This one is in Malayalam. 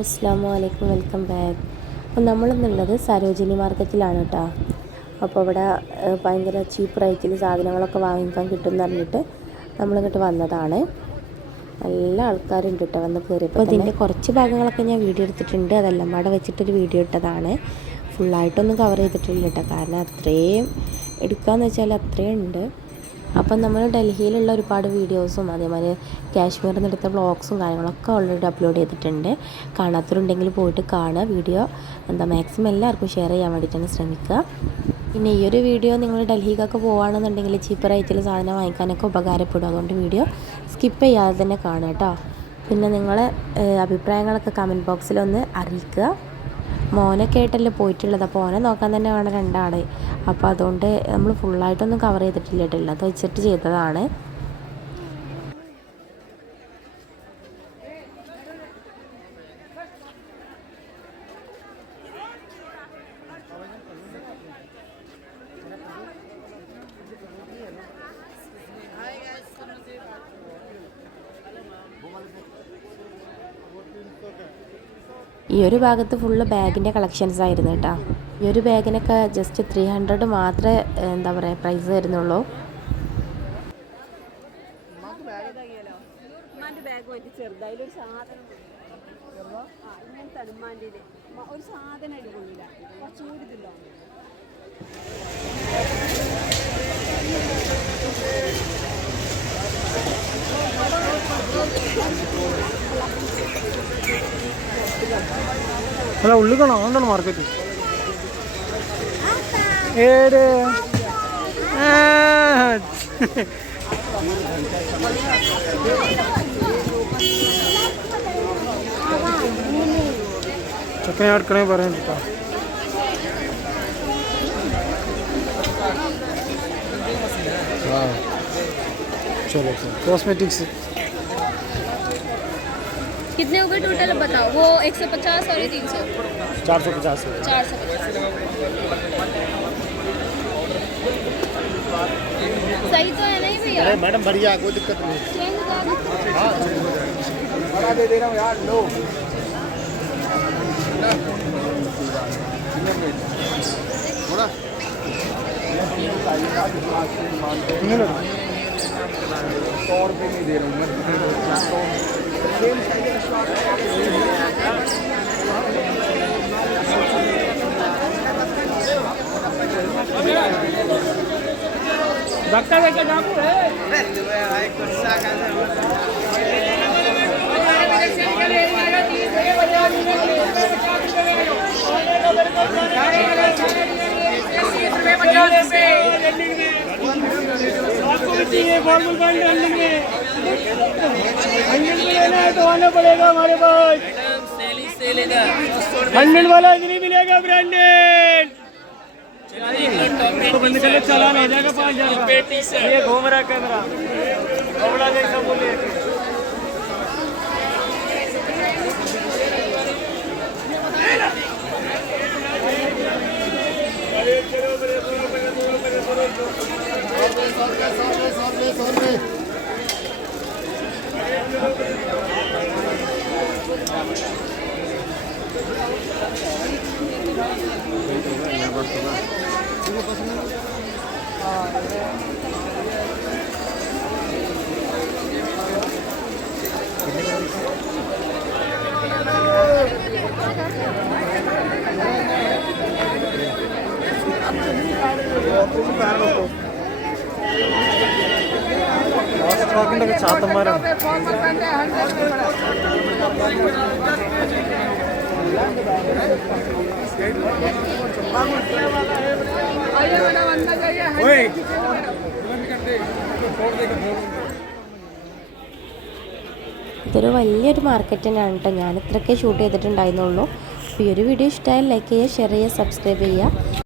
അസ്സലാമു അലൈക്കും, വെൽക്കം ബാക്ക്. അപ്പോൾ നമ്മളിന്നുള്ളത് സരോജിനി മാർക്കറ്റിലാണ് കേട്ടോ. അപ്പോൾ ഇവിടെ ഭയങ്കര ചീപ്പ് റേറ്റിൽ സാധനങ്ങളൊക്കെ വാങ്ങിക്കാൻ കിട്ടുമെന്ന് പറഞ്ഞിട്ട് നമ്മളിങ്ങോട്ട് വന്നതാണ്. നല്ല ആൾക്കാരുണ്ട് കേട്ടോ വന്ന് കയറിയപ്പോൾ. ഇതിൻ്റെ കുറച്ച് ഭാഗങ്ങളൊക്കെ ഞാൻ വീഡിയോ എടുത്തിട്ടുണ്ട്, അതെല്ലാം അവിടെ വെച്ചിട്ടൊരു വീഡിയോ ഇട്ടതാണ്. ഫുള്ളായിട്ടൊന്നും കവർ ചെയ്തിട്ടില്ല കേട്ടോ, കാരണം അത്രയും എടുക്കാമെന്ന് വെച്ചാൽ അത്രയും ഉണ്ട്. അപ്പം നമ്മൾ ഡൽഹിയിലുള്ള ഒരുപാട് വീഡിയോസും അതേമാതിരി കാശ്മീരിൽ നിന്ന് എടുത്ത വ്ളോഗ്സും കാര്യങ്ങളൊക്കെ ഓൾറെഡി അപ്ലോഡ് ചെയ്തിട്ടുണ്ട്. കാണാത്തവരുണ്ടെങ്കിൽ പോയിട്ട് കാണുക. വീഡിയോ മാക്സിമം എല്ലാവർക്കും ഷെയർ ചെയ്യാൻ വേണ്ടിയിട്ടാണ് ശ്രമിക്കുക. പിന്നെ ഈ ഒരു വീഡിയോ നിങ്ങൾ ഡൽഹിക്കൊക്കെ പോകുകയാണെന്നുണ്ടെങ്കിൽ ചീപ്പ് റേറ്റിൽ സാധനം വാങ്ങിക്കാനൊക്കെ ഉപകാരപ്പെടും. അതുകൊണ്ട് വീഡിയോ സ്കിപ്പ് ചെയ്യാതെ തന്നെ കാണുക കേട്ടോ. പിന്നെ നിങ്ങളെ അഭിപ്രായങ്ങളൊക്കെ കമൻറ്റ് ബോക്സിലൊന്ന് അറിയിക്കുക. മോനൊക്കെ ആയിട്ടല്ലേ പോയിട്ടുള്ളത്, അപ്പോൾ ഓനെ നോക്കാൻ തന്നെ വേണം രണ്ടാൾ. അപ്പോൾ അതുകൊണ്ട് നമ്മൾ ഫുള്ളായിട്ടൊന്നും കവർ ചെയ്തിട്ടില്ല കേട്ടോ, അത് വെച്ചിട്ട് ചെയ്തതാണ്. ഈ ഒരു ഭാഗത്ത് ഫുള്ള് ബാഗിൻ്റെ കളക്ഷൻസ് ആയിരുന്നു കേട്ടോ. ഈ ഒരു ബാഗിനൊക്കെ ജസ്റ്റ് 300 മാത്രമേ പ്രൈസ് വരുന്നുള്ളൂ. അല്ല ഉള്ളിൽ ആണ്ടാണ് മാർക്കറ്റ് ഏത് ചക്കനെ അടുക്കണേ പറയാൻ കേട്ടോ. चलो कॉस्मेटिक्स कितने हो गए टोटल बताओ? वो 150 और ये 300 450 सही तो है नहीं भैया? अरे मैडम बढ़िया, कोई दिक्कत नहीं। हाँ बड़ा दे रहा हूँ यार, लो थोड़ा 100 रुपये नहीं दे रहा हूँ मैं। डॉक्टर लेके जाऊँ तो आना पड़ेगा हमारे पास। 100 वाला नहीं मिलेगा ब्रांडेड, तो बंद कर चालान हो जाएगा 5000 का। ये घूम रहा कैमरा बड़ा जैसा बोलिए। ചാത്തന്മാരാണ്. ഇതൊരു വലിയൊരു മാർക്കറ്റ് തന്നെയാണ് കേട്ടോ. ഞാൻ ഇത്രയൊക്കെ ഷൂട്ട് ചെയ്തിട്ടുണ്ടായിരുന്നുള്ളൂ. അപ്പോൾ ഈ ഒരു വീഡിയോ ഇഷ്ടമായാൽ ലൈക്ക് ചെയ്യുക, ഷെയർ ചെയ്യുക, സബ്സ്ക്രൈബ് ചെയ്യുക.